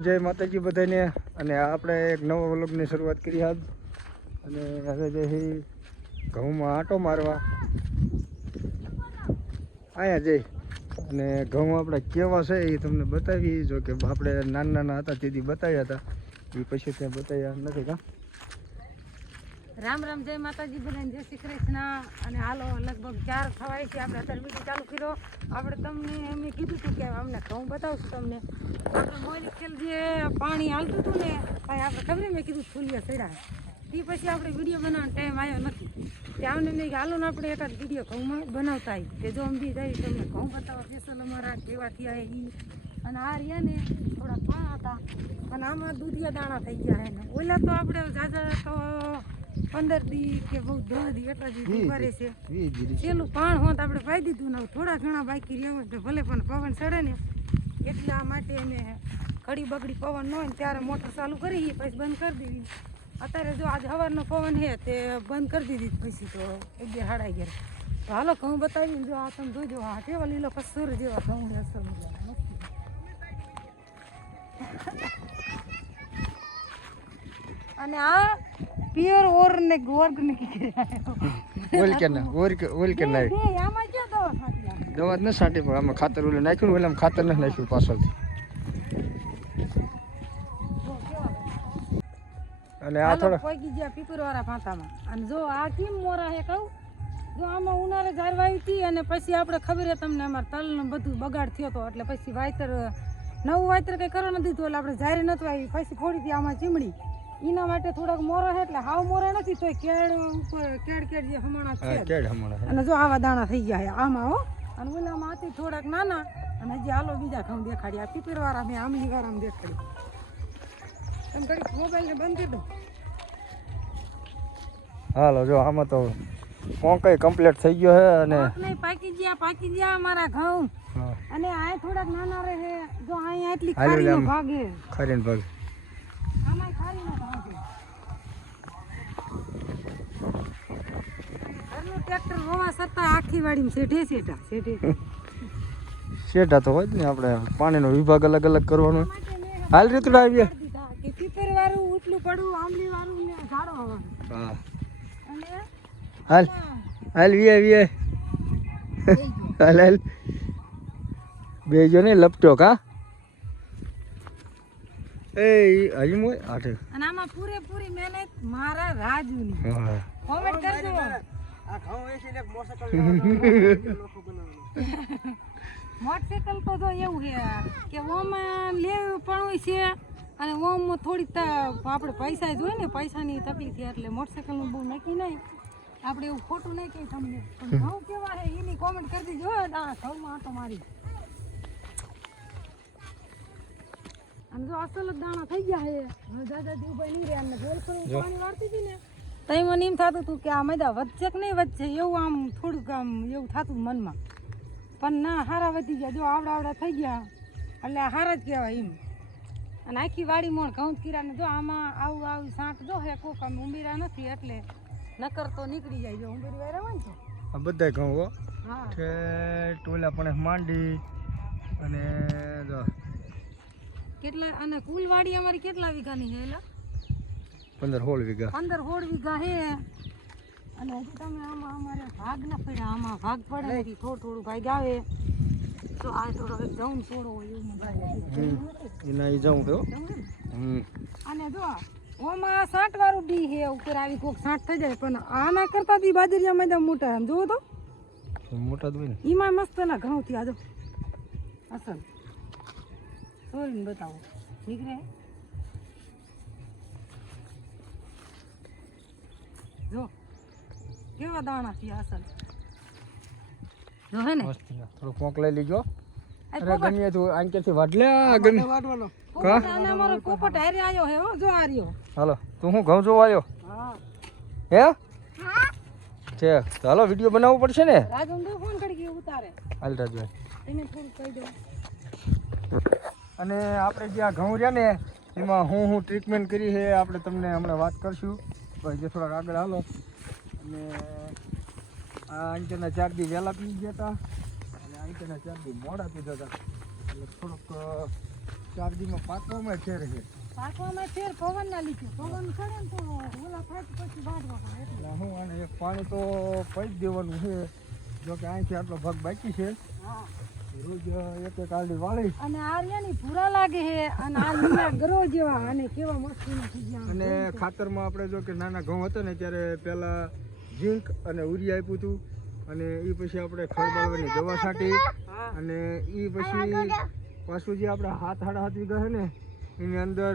જય માતાજી બધાને અને આપણે એક નવો વ્લોગની શરૂઆત કરી આજ અને હવે જે ઘઉંમાં આંટો મારવા અહીંયા જઈ અને ઘઉં આપણે કેવા છે એ તમને બતાવી જો કે આપણે નાના હતા તેથી બતાવ્યા હતા એ પછી ત્યાં બતાવ્યા નથી કા રામ રામ જય માતાજી બધાને જય શ્રી કૃષ્ણ અને હાલો લગભગ 4 થવાય છે આપણે અત્યારે વિડીયો ચાલુ કર્યો આપણે તમને એમ કીધું હતું કે અમને ઘઉં બતાવશું તમને આપણે મોરી ખેલ જે પાણી હાલતું હતું ને ભાઈ આપણે ખબર મેં કીધું ફૂલિયા ચડ્યા તે પછી આપણે વિડીયો બનાવવાનો ટાઈમ આવ્યો નથી ત્યાં મેં હાલો ને આપણે એકાદ વિડીયો ઘઉંમાં બનાવતા આવી કે જો અંબી જાય તમને ઘઉં બતાવો સ્પેશિયલ અમારા કેવા થયા એ અને આ રહ્યા ને થોડા પાણા હતા અને આમાં દૂધિયા દાણા થઈ ગયા હે ને ઓલા તો આપણે જાજા તો 15 દી કે બહુ 10 દી એટલા દી ભરે છે પેલું પાણ હોત આપણે પાઈ દીધું ને થોડા ઘણા બાકી રહ્યા તો ભલે પણ પવન ચડે ને એટલા માટે અમે ઘડી બગડી પવન ન હોય ને ત્યારે મોટર ચાલુ કરી પછી બંધ કરી દીધી અત્યારે જો આજ સવારનો પવન છે તે બંધ કરી દીધી પછી તો 1-2 હાડા ગયા તો હાલો ઘઉં બતાવીને જો આ તમે જોજો આ કેવા લીલો કસૂર જેવા ઘઉં અસર અને આ પ્યોર ઓર્ગેનિક ઓર્ગેનિક આમાં ક્યાં દવા ન છાંટી પણ આમાં ખાતર ઓલું નાખ્યું ઓલામાં ખાતર નથી નાખ્યું પાછળથી અને આ થોડા પોગી ગયા પીપરવાળા પાતામાં અને જો આ કેમ મોરા હે કહું જો આમાં ઉનાળે ઝાર વાવી હતી અને પછી આપણે ખબર હે તમને અમારે તલનું બધું બગાડ થયો હતો એટલે પછી વાયતર નવું વાયતર કંઈ કરવા નથી દીધું એટલે આપણે ઝારી નથી વાવી પછી થોડી હતી આમાં ચીમડી એના માટે થોડાક મોરો છે એટલે હાવ મોરા નથી તો કેળ ઉપર કેળ જે હમણાં છે અને જો આવા દાણા થઈ ગયા છે આમાં હો અને ઓલામાં હતી થોડાક નાના અને હજી હાલો બીજા ઘઉં દેખાડી આ પીપરવાળા મેં આમલી વાળા દેખાડી તમે ઘડી મોબાઈલને બંધ કરી દો હાલો જો આમાં તો કોંકઈ કમ્પ્લીટ થઈ ગયો છે અને પાકી ગયા અમારા ઘઉં અને આ થોડાક નાના રહે જો અહીંયા એટલી ખારીનો ભાગ છે ખારીનો ભાગ આમાં ખારીનો ભાગ છે ઘરનું ટ્રેક્ટર હોવા છતાં આખી વાડીમાં શેઠા તો હોય જ ને આપણે પાણીનો વિભાગ અલગ અલગ કરવાનો હાલ રીતડા આવીએ કે પીપર વાળું ઉટલું પડું આંબલી વાળું ને ઝાડો હવાનું હા અને હાલ હાલ વીએ હાલ બેજો ને લપટો કા એ હજી મોય આઠે અને આમાં પૂરેપૂરી મહેનત મારા રાજુની કોમેન્ટ કરજો આ ઘઉં વેચીને મોટરસાઇકલ તો જો એવું છે કે ઓમાં લેવું પણ હોય છે અને ઓમ થોડીક આપણે પૈસા જોઈએ ને પૈસાની તકલીફ છે એટલે મોટરસાઇકલનું બહુ નક્કી નહીં આપણે એવું ખોટું નહીં કહી તમને પણ ઘઉં કેવા છે એની કોમેન્ટ કરી દીજો આ ઘઉંમાં આટો મારી અને જો અસલ જ દાણા થઈ ગયા છે દાદાજી ઉભા નહીં રહ્યા અને પાણી વાળતી હતી ને તો મને એમ થતું હતું કે આ મેદા વધશે કે નહીં વધશે એવું આમ થોડુંક આમ એવું થતું મનમાં પણ ના હારા વધી ગયા જો આવડા થઈ ગયા એટલે હારા જ કહેવાય એમ અને આખી વાડી મોણ ઘઉં કીરાને જો આમાં આવું સાંટ જો હે કોક આમ ઉંબીરા નથી એટલે નકર તો નીકળી જાય જો ઉંબીરી વાયરા હોય ને આ બધા ઘઉં હો હા ટોલા પણ માંડી અને જો કેટલા અને કુલ વાડી અમારી કેટલા વીઘાની છે એલા 15-16 વીઘા 15-16 વીઘા છે અને હજી તમે આમાં અમારે ભાગ ના પડ્યા આમાં ભાગ પડે નથી થોડું ભાગ આવે તો આ થોડો જવું છોડો હોય એવું એના જવું તો અને જો ઓમાં 60 વાળું ડી છે ઉપર આવી કોક 60 થઈ જાય પણ આના કરતા દી બાજરીયા મેદા મોટા એમ જોવો તો મોટા જ હોય ને એમાં મસ્ત ના ઘઉં થી આજો અસલ સોરીને બતાવો નીકળે જો કેવા દાણા છે અસલ જો હે ને થોડું કોક લઈ લીજો અરે ગમે તો આંકેથી વાડલ્યા ગમે વાડવાનો કા અને અમારો પોપટ હારે આયો હે હો જો આ રહ્યો હાલો તું હું ઘઉં જોવા આવ્યો હા હે હા છે ચાલો વિડિયો બનાવવો પડશે ને રાજુ ફોન કરી કે ઉતારે હાલ રાજુ એને થોડું કહી દો અને આપણે જે આ ઘઉં રહ્યા ને એમાં હું ટ્રીટમેન્ટ કરી છે આપણે તમને હમણાં વાત કરશું ભાઈ જે થોડાક આગળ હાલો અને આ અંતરના 4 દી વહેલા પી ગયા હતા અને અંતરના 4 દી મોડા પીધા હતા એટલે થોડુંક 4 દીમાં પાકવામાં ફેર છે. પાકવામાં ફેર પવનના લીધે પવન કરે ને તો ઓલા ફાટ પછી વાઢવા પડે એટલે. એટલે હું આને એક પાણી તો પઈ જ દેવાનું છે. જો કે અહીંથી આટલો ભાગ બાકી છે. હા. રોજ એક એક આલડી વાળી અને આર્યાની ભૂરા લાગે છે અને આ લીલા ગરો જેવા અને કેવા મસ્તીના થઈ ગયા. અને ખાતરમાં આપણે જો કે નાના ઘઉં હતા ને ત્યારે પહેલા ઝીંક અને ઉરી આપ્યું હતું અને એ પછી આપણે ખડબાળવાની દવા છાંટી અને એ પછી પાછું જે આપણે 7.5 વીઘા છે ને એની અંદર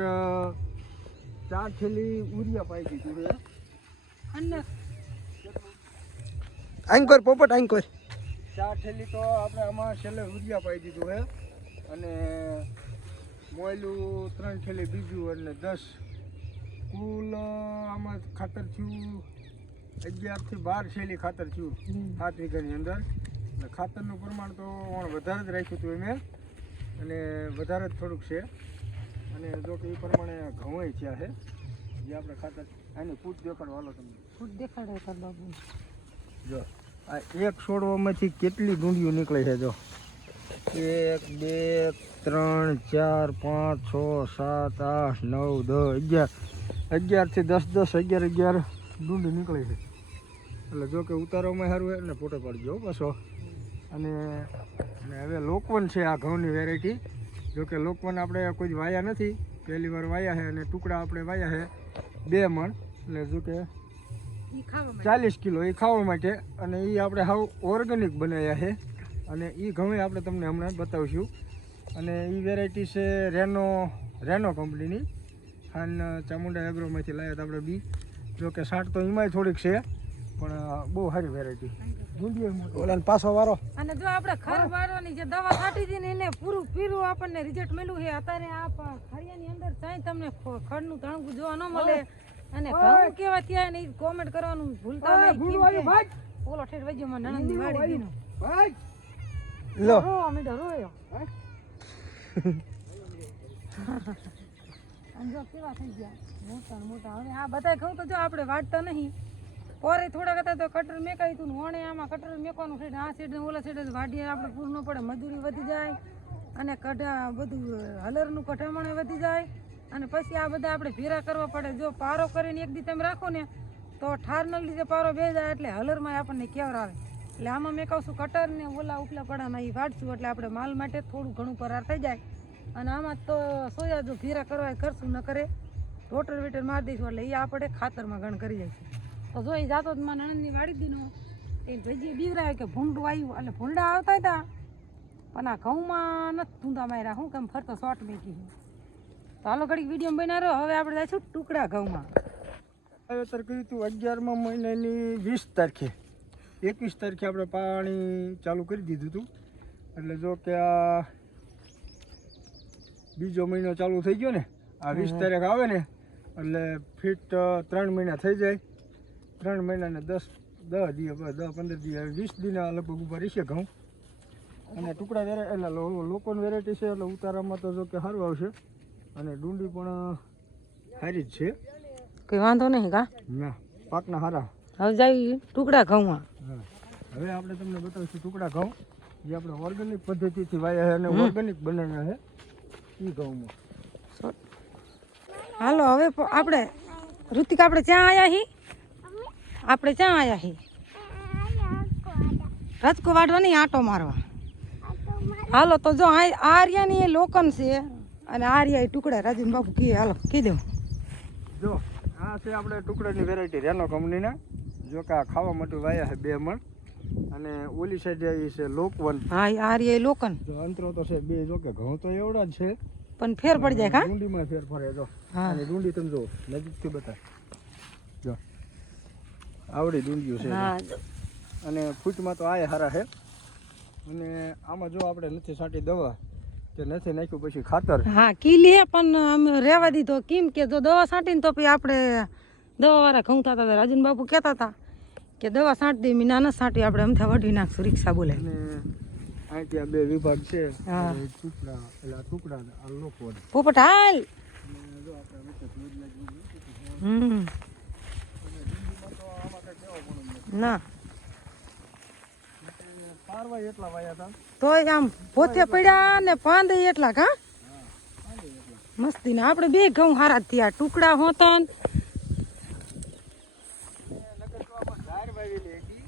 4 થેલી ઉરિયા પાઈ દીધું છે. અને આંકોર પોપટ આંકોર 4 થેલી તો આપણે આમાં છેલ્લે ઉરિયા પાઈ દીધું છે અને મોયલું 3 થેલી બીજું અને 10 કુલ આમાં ખાતર થયું 11 થી 12 થેલી ખાતર થયું 7 વીઘાની અંદર. એટલે ખાતરનું પ્રમાણ તો વધારે જ રાખ્યું હતું મેં અને વધારે જ થોડુંક છે અને જો કે એ પ્રમાણે ઘઉં થયા છે જે આપણે ખાતર આની ફૂટ દેખાડો હાલો તમને. ફૂટ દેખાડે તાર બાબુ. જો આ એક છોડવામાંથી કેટલી ડુંડીઓ નીકળે છે. જો 1 2 3 4 5 6 7 8 9 10 11 થી 10 11 ડુંડી નીકળે છે. એટલે જો કે ઉતારવામાં સારું હોય ને ફોટો પાડજો પાછો. અને હવે લોકવન છે આ ઘઉંની વેરાયટી. જો કે લોકવન આપણે કોઈ વાયા નથી, પહેલી વાર વાયા છે અને ટુકડા આપણે વાયા છે 2 મણ. એટલે જો કે ઈ ખાવા માટે 40 કિલો એ ખાવા માટે અને એ આપણે હાવ ઓર્ગેનિક બનાવ્યા છે અને એ ઘઉં આપણે તમને હમણાં બતાવીશું. અને એ વેરાયટી છે રેનો કંપનીની અને ચામુંડા એગ્રોમાંથી લાવ્યા હતા આપણે બી. જો કે સાંઠ તો એમાંય થોડીક છે પણ બહુ સારી વેરાયટી. ઓલા પાછો વારો અને જો આપણે ખર બારવાની જે દવા છાંટી હતી ને એને પીરું આપણને રિઝલ્ટ મળ્યું છે. અત્યારે આ ખરિયાની અંદર ચાઈ તમને ખડનું તણકું જોવા ન મળે અને ઘઉં કેવા થયા ને કોમેન્ટ કરવાનું ભૂલતા નહીં. ઓલો ઠેઠ વજ્જોમાં નણંદની વાડી દીનો લો મીઠો રોયો અને જો કેવા થઈ ગયા મોટા ને મોટા. હવે આ બધા ઘઉં તો જો આપણે વાટતા નહીં. પોરે થોડાક હતા તો કટર મેકાયું હતું વણે આમાં કટર મેકવાનું છે. આ સાઈડ ઓલા સાઈડ વાડીએ આપણે પૂર ન પડે, મજૂરી વધી જાય અને બધું હલરનું કઢામણ વધી જાય અને પછી આ બધા આપણે ભેરા કરવા પડે. જો પારો કરીને એક દી તમે રાખો ને તો ઠારના લીધે પારો બે જાય એટલે હલરમાં આપણને કેવર આવે. એટલે આમાં મેકાવશું કટર ને ઓલા ઉપલા પડામાં એ વાટશું એટલે આપણે માલ માટે થોડું ઘણું પરાર થઈ જાય. અને આમાં તો સોયા જો ભેરા કરવા એ કરશું ન કરે રોટર વીટર મારી દઈશું એટલે એ આપણે ખાતરમાં ગણ કરી જઈશું. તો જો એ જાતો માં નણંદની વાડી દીનો એ ભેજી બીવરાય કે ભૂંડું આવ્યું એટલે ભૂંડા આવતા હતા પણ આ ઘઉંમાં નથી ભૂંડા માર્યા. શું કેમ ફરતો શોર્ટ મેકી. તો હાલો ઘડીક વિડીયો બનાવ્યો. હવે આપણે જઈશું ટુકડા ઘઉંમાં. વાવેતર કર્યું હતું 11મા મહિનાની 20 તારીખે 21 તારીખે આપણે પાણી ચાલુ કરી દીધું હતું. એટલે જો કે આ બીજો મહિનો ચાલુ થઈ ગયો ને આ 20 તારીખ આવે ને એટલે ફીટ 3 મહિના થઈ જાય. 3 મહિનાને 10 દિવસ 10-15 દિવસ 20 દિના લગભગ ઉપર રહેશે ઘઉં. અને ટુકડા એટલે લોકોની વેરાયટી છે એટલે ઉતારામાં તો જો કે સારું આવશે અને ડુંડી પણ સારી જ છે. કઈ વાંધો નહીં કા ના પાકના સારા. હવે જાય ટુકડા ઘઉંમાં. હા હવે આપણે તમને બતાવીશું ટુકડા ઘઉં જે આપણે ઓર્ગેનિક પદ્ધતિથી વાયા છે અને ઓર્ગેનિક બનાવ્યા છે એ ઘઉંમાં. હાલો હવે આપણે ઋતિક આપણે ક્યાં આવ્યા હી? આપણે ક્યાં આવ્યા હી? રજકો વાટવા નહીં આટો મારવા. હાલો તો જો આર્યાની એ લોકન છે અને આર્યા એ ટુકડા રાજન બાપુ કી હાલો કી દઉં. જો આ છે આપણે ટુકડાની વેરાયટી રેનો કંપનીના. જો કે આ ખાવા માટે વાયા છે 2 મણ અને ઓલી સાઈડ એ છે લોકવન. હા આર્યા એ લોકન. જો અંતરો તો છે 2. જો કે ઘઉં તો એવડા જ છે પણ ફેર પડી જાય કા ડુંડીમાં ફેર ફરે. જો અને ડુંડી તમે જો નજીકથી બતા. જો આવડી ડુંડીઓ છે અને ફૂટમાં તો આય હારા છે. અને આમાં જો આપણે નથી છાંટી દવા કે નથી નાખ્યું પછી ખાતર. હા કીલી પણ અમે રહેવા દીધો કેમ કે જો દવા છાંટીને તો પછી આપણે દવાવાળા ઘઉં થતા હતા. રાજન બાપુ કહેતા હતા કે દવા છાંટી દે મીના ન છાંટી આપણે અમથા વઢી નાખશું રિક્ષા બોલે. અને અહીંથી આ 2 વિભાગ છે ટુકડા એટલે આ ટુકડા આ લોકો પોપટ હાલ. ના પારવા એટલા વાયા હતા તોય આમ પોતે પડ્યા ને પાંદે એટલા કા મસ્તી ના આપણે બે ઘઉં હારા જ થયા ટુકડા હોતા ને. ઝાર વાવેલી હતી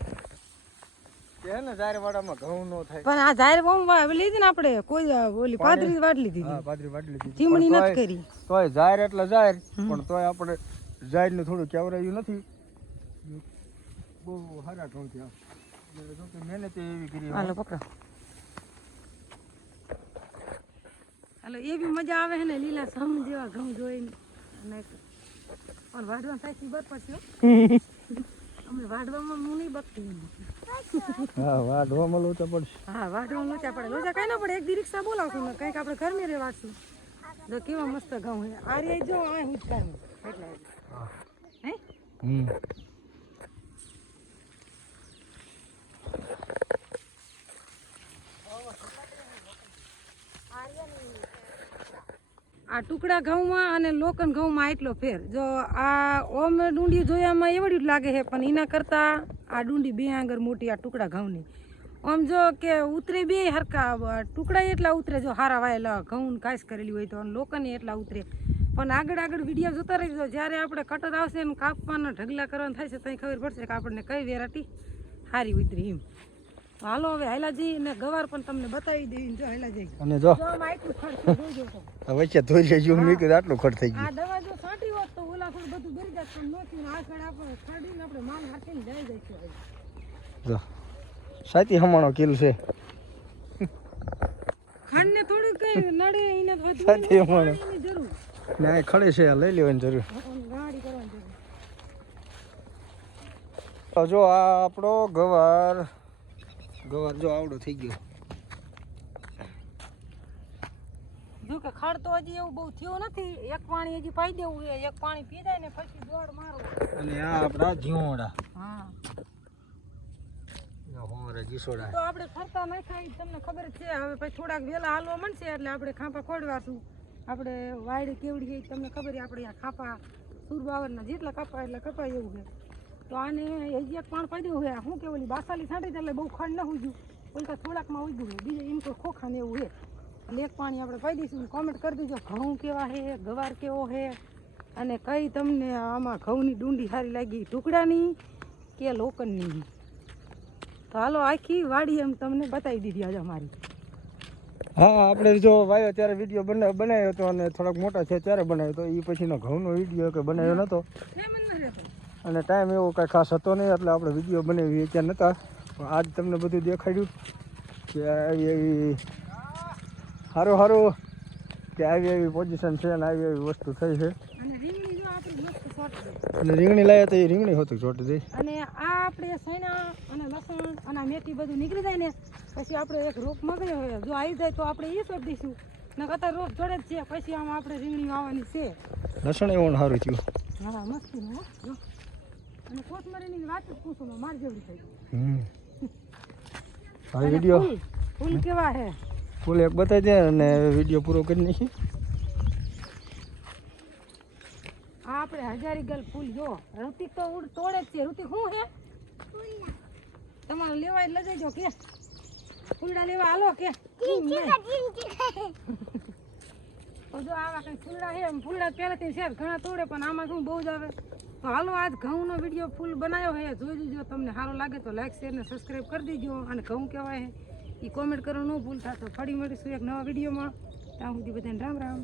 કે ને ઝાર વાડામાં ઘઉં નો થાય. પણ આ ઝાર બહુ વાવેલી હતી ને આપણે કોઈ ઓલી પાદરી વાટ લીધી હા પાદરી વાટલી હતી ચીમણી નથી કરી. તોય ઝાર એટલે ઝાર પણ તોય આપણે ઝારનું થોડું કેવરાયું નથી. બહુ સારા ઘઉં થયા. જો કે મહેનત એવી કરી. હાલો પકડો. હાલો એ બી મજા આવે છે ને લીલા સમ જેવા ઘઉં જોઈને. અને પણ વાઢવા થાય બર પછી અમે વાઢવામાં હું નહીં બકતી. હા વાઢવામાં લોચા પડશે. હા વાઢવામાં લોચા પડે. લોચા કઈ ના પડે. એક દી રિક્ષા બોલાવશું ને કંઈક આપણે ઘરમાં રહેવાશું. જો કેવા મસ્ત ઘઉં છે. આ રે જો આ હિચકાનું એટલે હે આ ટુકડા ઘઉંમાં અને લોકન ઘઉંમાં એટલો ફેર. જો આ ઓમ ડુંડી જોયામાં એવડી જ લાગે છે પણ એના કરતાં આ ડુંડી બે આંગર મોટી આ ટુકડા ઘઉંની. આમ જો કે ઉતરે બે હરખા ટુકડા એટલા ઉતરે જો હારા વાયેલા ઘઉં કાશ કરેલી હોય તો લોકન એટલા ઉતરે. પણ આગળ આગળ વિડીયો જોતા રહીજો. જ્યારે આપણે કટર આવશે ને કાપવાના ઢગલા કરવાના થશે ત્યાં ખબર પડશે કે આપણને કઈ વેરાયટી સારી ઉતરી એમ. હાલો હવે હાલા જઈ ને ગવાર પણ તમને બતાવી દેવી. જો હાલા જઈ અને જો આમાં આટલું ખર્ચ જોજો તો. વચ્ચે ધોઈ જો મેં કીધું આટલું ખર્ચ થઈ આ ગયું. દવા જો છાંટી હોત તો ઓલા થોડું બધું ભરી જાત પણ નહોતી ને આ ખડ આપણે ખાડીને આપણે માલ હાથીને લઈ જઈશું. જો સાતી હમાણો કિલ છે. ખાંડને થોડું કઈ નડે એને વધુ સાતી હમાણો એની જરૂર ને આ ખડે છે લઈ લેવાની જરૂર. ગાડી કરવાની જરૂર. તો જો આ આપણો ગવાર જો આવડો થઈ ગયો. જો કે ખાડ તો હજી એવું બહુ થયું નથી. એક પાણી હજી પાઈ દેવું છે. એક પાણી પી જાય ને પછી દોડ મારો. અને આ આપણા જીવોડા હા હોરે જીસોડા તો આપણે ફરતા નહીં થાય તમને ખબર જ છે. હવે પછી થોડાક વેલા હાલવા મળશે એટલે આપણે ખાંપા ખોડવાશું. આપણે વાયડે કેવડી છે તમને ખબર છે. આપણે આ ખાંપા સુરબાવરના જેટલા કપાય એટલે કપાય એવું છે. તો આને હજી એક પાણ પાઈ દેવું છે. શું કે ઓલી બાસાલી છાંટી એટલે બહુ ખંડ ન ઉજ્યું. ઓલતા થોડાકમાં ઉજ્યું છે. બીજું એમ કોઈ ખોખા ને એવું છે એટલે એક પાણી આપણે પાઈ દઈશું. કોમેન્ટ કરી દેજો ઘઉં કેવા છે, ગવાર કેવો છે અને કઈ તમને આમાં ઘઉંની ડુંડી સારી લાગી ટુકડાની કે લોકનની. તો હાલો આખી વાડી એમ તમને બતાવી દીધી આજે અમારી. હા આપણે જો વાયો ત્યારે વિડીયો બનાવ્યો હતો અને થોડાક મોટા છે ત્યારે બનાવ્યો હતો. એ પછીનો ઘઉંનો વિડીયો કે બનાવ્યો નહોતો અને ટાઈમ એવો કાંઈ ખાસ હતો નહીં એટલે આપણે વિડીયો બનાવી ત્યાં નહોતા. પણ આજ તમને બધું દેખાડ્યું કે આવી એવી સારું કે આવી એવી પોઝિશન છે અને આવી એવી વસ્તુ થઈ છે. અને રીંગણી લાવ્યા તો એ રીંગણી હોતું ચોટી દઈ. અને આ આપણે સૈના અને લસણ અને મેથી બધું નીકળી જાય ને પછી આપણે એક રોપ મગાવ્યો હોય. જો આવી જાય તો આપણે એ સોંપ દઈશું ને કતાર રોપ જોડે જ છે. પછી આમાં આપણે રીંગણી વાવવાની છે. લસણ એવું સારું થયું. હા મસ્તીનું હો જો. અને કોથમરીની વાત જ પૂછો માર જેવડી થઈ. આ વિડીયો ફૂલ કેવા છે ફૂલ એક બતાવી દે અને વિડીયો પૂરો કરી નાખી. આ આપણે હજારી ગલ ફૂલ જો ઋતિક તો તોડે જ છે. ઋતિક શું છે તમારે લેવાય લઈ જજો કે ફૂલડા લેવા હાલો કે તો જો આવા કઈ ફૂલડા છે ફૂલડા પહેલાથી છે ઘણા તોડે પણ આમાં શું બહુ જ આવે. તો હાલો આજ ઘઉંનો વિડીયો ફૂલ બનાવ્યો છે. જોઈ લેજો. તમને સારો લાગે તો લાઈક શેર ને સબસ્ક્રાઈબ કરી દેજો. અને ઘઉં કહેવાય એ કોમેન્ટ કરવાનું ન ભૂલતા. તો ફરી મળીશું એક નવા વિડીયોમાં. ત્યાં સુધી બધાને રામ રામ.